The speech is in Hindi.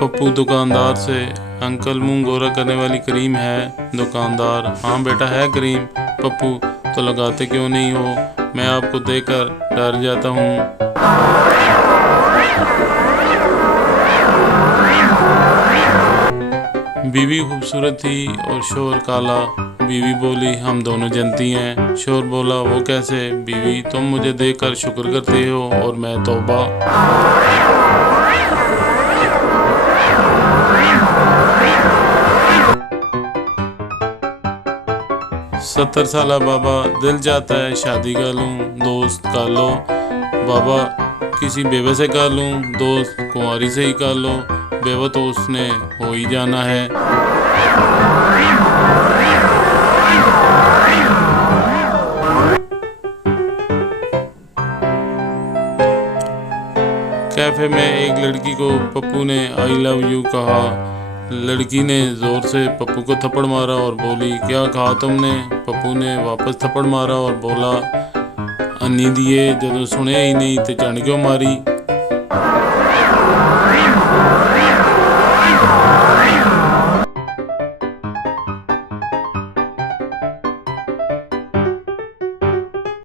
पप्पू दुकानदार से, अंकल मुंह गोरा करने वाली क्रीम है? दुकानदार, हाँ बेटा है क्रीम। पप्पू, तो लगाते क्यों नहीं हो? मैं आपको देखकर डर जाता हूँ। बीवी खूबसूरत थी और शोहर काला। बीवी बोली, हम दोनों जनती हैं। शोहर बोला, वो कैसे? बीवी, तुम मुझे देखकर शुक्र करते हो और मैं तौबा। 70 साला बाबा, दिल चाहता है शादी कर लूं, दोस्त कर लो। बाबा, किसी बेवे से कर लूं, दोस्त कुंवारी से ही कर लो। बेवा तो उसने हो ही जाना है। कैफे में एक लड़की को पप्पू ने आई लव यू कहा। लड़की ने जोर से पप्पू को थप्पड़ मारा और बोली, क्या कहा तुमने? पप्पू ने वापस थप्पड़ मारा और बोला, अन्नी दिए, जदों सुने ही नहीं तो चंड क्यों मारी।